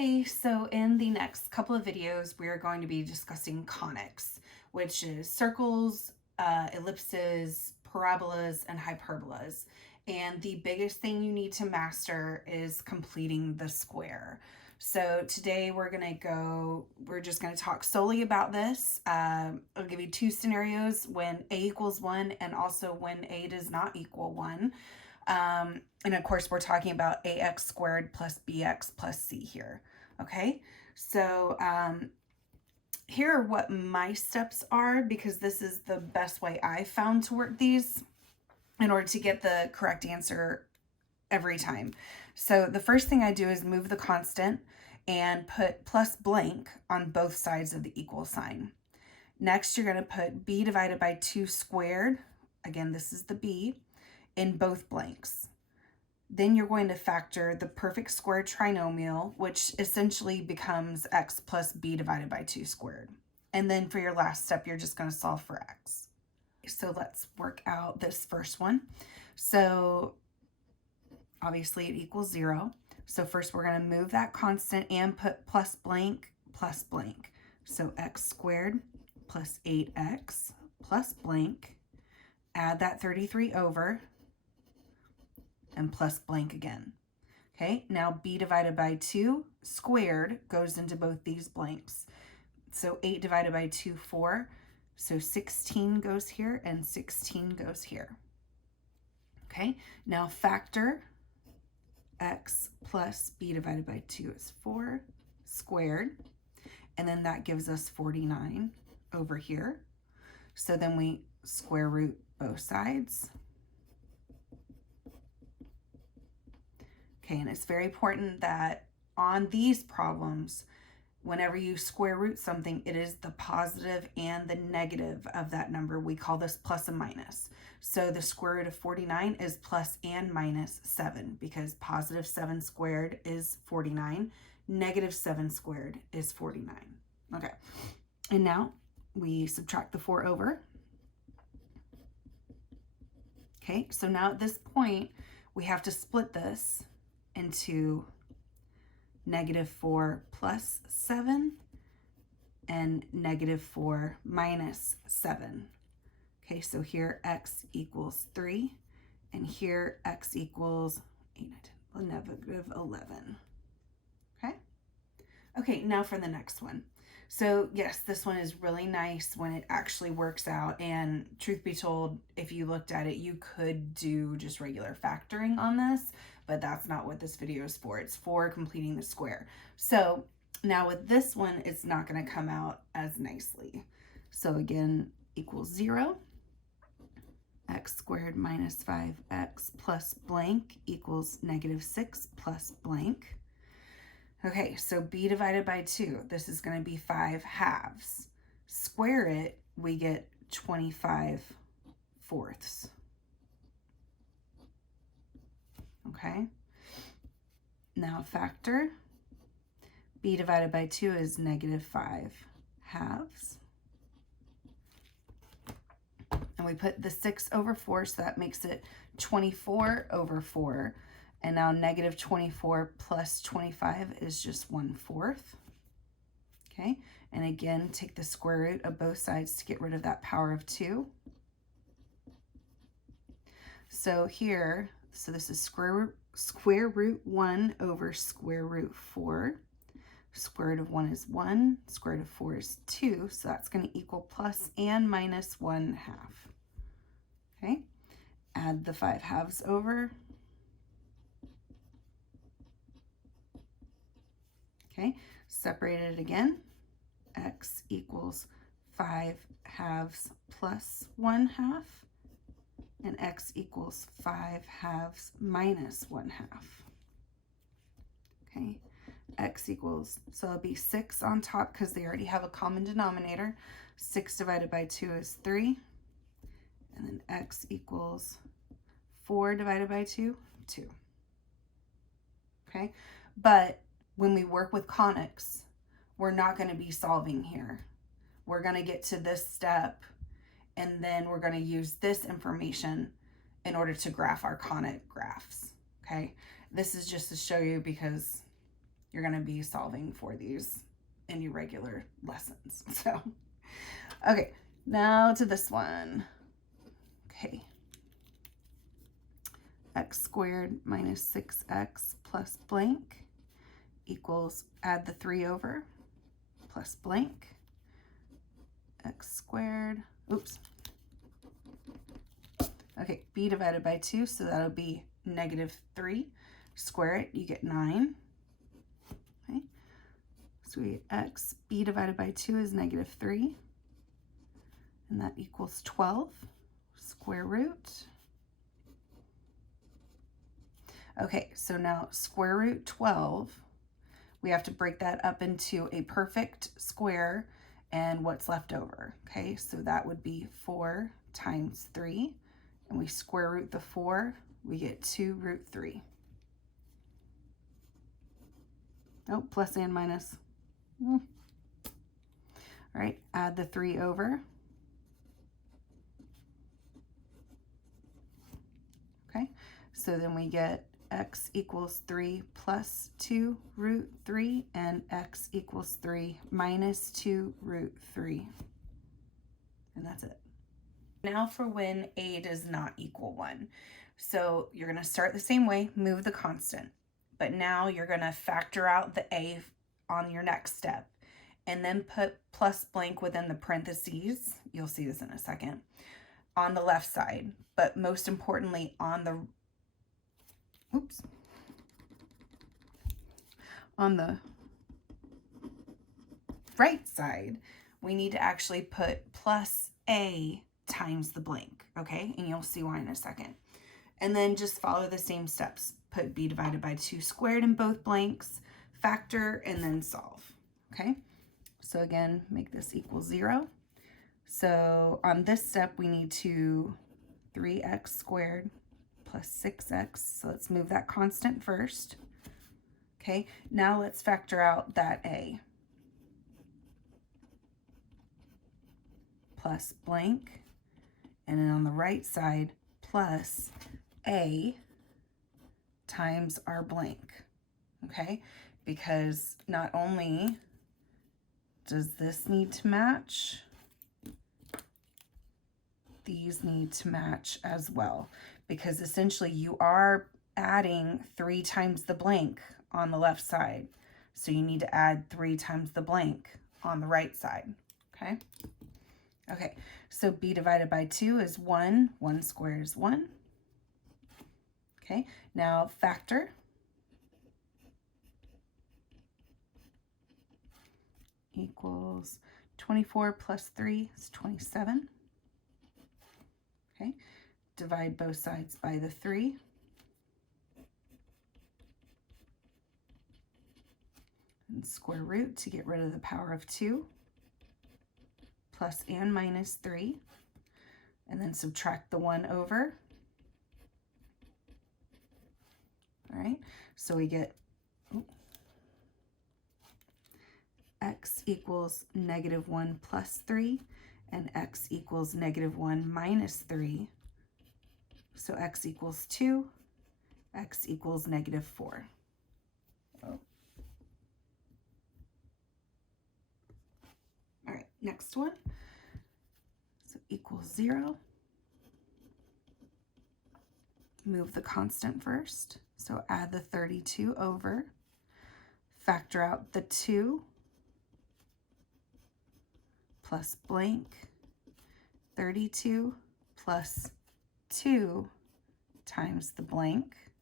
Hey, so in the next couple of videos, we are going to be discussing conics, which is circles, ellipses, parabolas, and hyperbolas. And the biggest thing you need to master is completing the square. So today we're just going to talk solely about this. I'll give you two scenarios when a equals 1 and also when a does not equal 1. And of course, we're talking about ax squared plus bx plus c here. Okay, so here are what my steps are, because this is the best way I found to work these in order to get the correct answer every time. So the first thing I do is move the constant and put plus blank on both sides of the equal sign. Next, you're going to put b divided by 2 squared, again this is the b, in both blanks. Then you're going to factor the perfect square trinomial, which essentially becomes x plus b divided by 2 squared. And then for your last step, you're just going to solve for x. So let's work out this first one. So obviously it equals 0. So first we're going to move that constant and put plus blank plus blank. So x squared plus 8x plus blank. Add that 33 over, and plus blank again. Okay, now b divided by 2 squared goes into both these blanks. So 8 divided by 2, 4. So 16 goes here and 16 goes here. Okay, now factor x plus b divided by 2 is 4 squared. And then that gives us 49 over here. So then we square root both sides. Okay, and it's very important that on these problems, whenever you square root something, it is the positive and the negative of that number. We call this plus and minus. So the square root of 49 is plus and minus 7, because positive 7 squared is 49, negative 7 squared is 49. Okay, and now we subtract the 4 over. Okay, so now at this point, we have to split this into negative 4 plus 7 and negative 4 minus 7. Okay, so here x equals 3, and here x equals 8, 9, 10, negative 11. Okay? Okay, now for the next one. So yes, this one is really nice when it actually works out, and truth be told, if you looked at it, you could do just regular factoring on this, but that's not what this video is for. It's for completing the square. So now with this one, it's not going to come out as nicely. So again, equals 0. X squared minus 5x plus blank equals negative 6 plus blank. Okay, so b divided by 2, this is going to be 5 halves. Square it, we get 25 fourths. Okay, now factor. B divided by 2 is negative 5 halves. And we put the 6 over 4, so that makes it 24 over 4. And now negative 24 plus 25 is just 1/4. Okay, and again, take the square root of both sides to get rid of that power of 2. So here, so this is square root 1 over square root 4. Square root of 1 is 1, square root of 4 is 2, so that's going to equal plus and minus 1/2. Okay, add the 5 halves over. Okay, separate it again. X equals 5 halves plus 1/2, and x equals 5 halves minus 1/2. Okay, x equals, so it'll be 6 on top because they already have a common denominator. 6 divided by 2 is 3, and then x equals 4 divided by 2, 2. Okay, but when we work with conics, we're not going to be solving here. We're going to get to this step, and then we're going to use this information in order to graph our conic graphs. Okay, this is just to show you, because you're going to be solving for these in your regular lessons. So, okay, now to this one. Okay. X squared minus 6x plus blank equals, add the 3 over, plus blank, x squared, oops. Okay, b divided by 2, so that'll be -3. Square it, you get 9. Okay, so we get x, b divided by 2 is -3, and that equals 12. Square root. Okay, so now square root 12, we have to break that up into a perfect square and what's left over. Okay, so that would be 4 times 3, and we square root the 4, we get 2 root 3. Oh, plus and minus. All right, add the 3 over. Okay, so then we get x equals 3 plus 2 root 3, and x equals 3 minus 2 root 3. And that's it. Now for when a does not equal 1. So you're going to start the same way, move the constant. But now you're going to factor out the a on your next step, and then put plus blank within the parentheses. You'll see this in a second. On the left side, but most importantly on the on the right side, we need to actually put plus a times the blank, okay? And you'll see why in a second. And then just follow the same steps. Put b divided by 2 squared in both blanks, factor, and then solve, okay? So again, make this equal 0. So on this step, we need to 3x squared plus 6x. So let's move that constant first. Okay, now let's factor out that a. Plus blank. And then on the right side, plus a times our blank. Okay, because not only does this need to match, these need to match as well, because essentially you are adding 3 times the blank on the left side. So you need to add 3 times the blank on the right side, okay? Okay, so b divided by 2 is 1. 1 squared is 1. Okay, now factor. Equals 24 plus 3 is 27. Okay, divide both sides by the 3. And square root to get rid of the power of 2. Plus and minus 3. And then subtract the 1 over. All right, so we get x equals -1 plus 3, and x equals -1 minus 3. So x equals 2, x equals -4. Oh. All right, next one. So equals 0. Move the constant first. So add the 32 over. Factor out the 2. Plus blank, 32 plus 2 times the blank.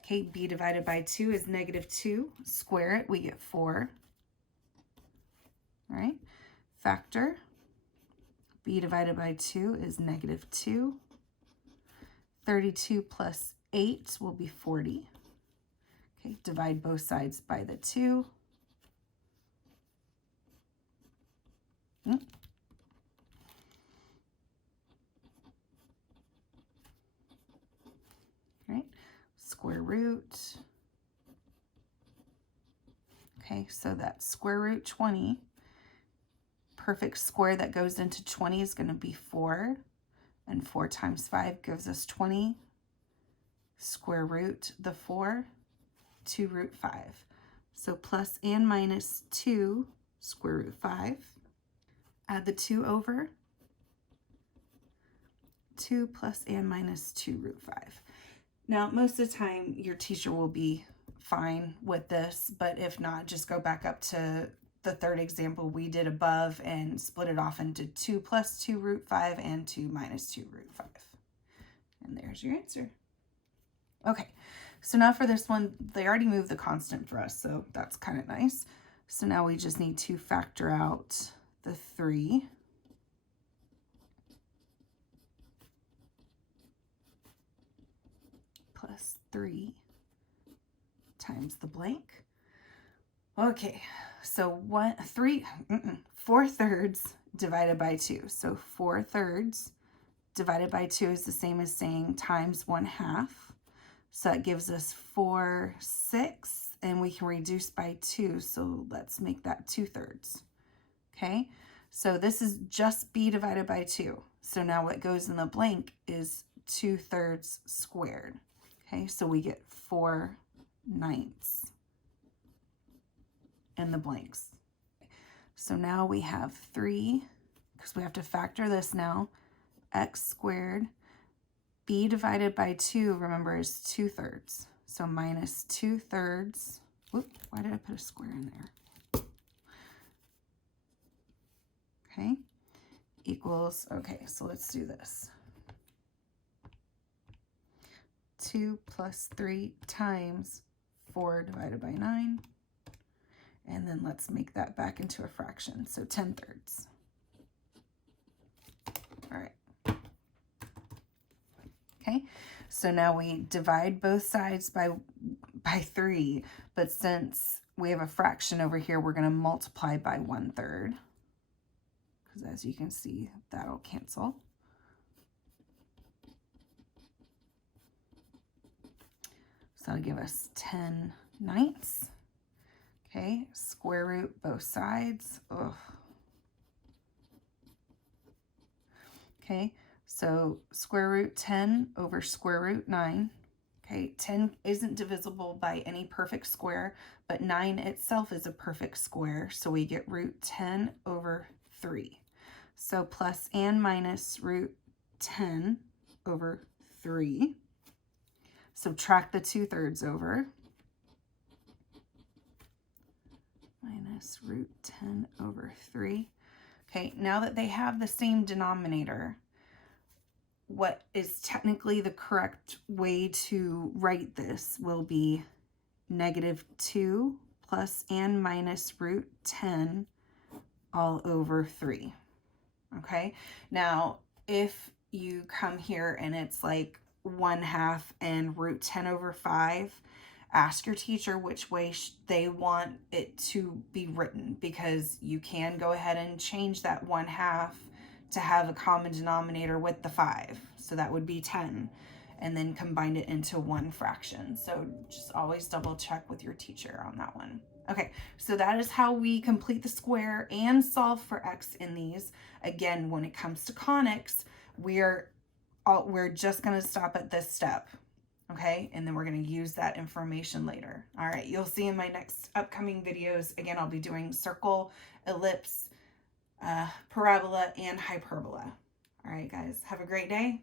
Okay, b divided by 2 is -2. Square it, we get 4. All right, factor. B divided by 2 is -2. 32 plus 8 will be 40. Okay, divide both sides by the 2. All right, square root. Okay, so that's square root 20. Perfect square that goes into 20 is going to be 4. And 4 times 5 gives us 20. Square root the 4, 2 root 5. So plus and minus 2 square root 5. Add the 2 over. 2 plus and minus 2 root 5. Now, most of the time, your teacher will be fine with this, but if not, just go back up to the third example we did above and split it off into 2 plus 2 root 5 and 2 minus 2 root 5. And there's your answer. Okay, so now for this one, they already moved the constant for us, so that's kind of nice. So now we just need to factor out the 3. Plus 3 times the blank. Okay, so 4 thirds divided by 2. So 4 thirds divided by 2 is the same as saying times 1/2. So that gives us 4/6, and we can reduce by 2. So let's make that 2 thirds. Okay, so this is just b divided by 2. So now what goes in the blank is 2 thirds squared. Okay, so we get 4/9 in the blanks. So now we have 3, because we have to factor this now, x squared. B divided by 2, remember, is 2 thirds. So minus 2 thirds. Whoop, why did I put a square in there? Okay, equals, okay, so let's do this. 2 plus 3 times 4 divided by 9. And then let's make that back into a fraction. So 10 thirds. All right. Okay, so now we divide both sides by 3, but since we have a fraction over here, we're going to multiply by 1/3. Because as you can see, that'll cancel. So that'll give us 10/9. Okay, square root both sides. Ugh. Okay, so square root 10 over square root 9. Okay, 10 isn't divisible by any perfect square, but 9 itself is a perfect square, so we get root 10 over 3. So plus and minus root 10 over 3. Subtract the 2 thirds over. Minus root 10 over 3. Okay, now that they have the same denominator, what is technically the correct way to write this will be -2 plus and minus root 10 all over 3. Okay, now if you come here and it's like 1/2 and root 10 over 5, ask your teacher which way they want it to be written, because you can go ahead and change that 1/2 to have a common denominator with the 5. So that would be 10, and then combine it into one fraction. So just always double check with your teacher on that one. Okay, so that is how we complete the square and solve for x in these. Again, when it comes to conics, we're just going to stop at this step. Okay, and then we're going to use that information later. All right, you'll see in my next upcoming videos, again, I'll be doing circle, ellipse, parabola, and hyperbola. All right, guys, have a great day.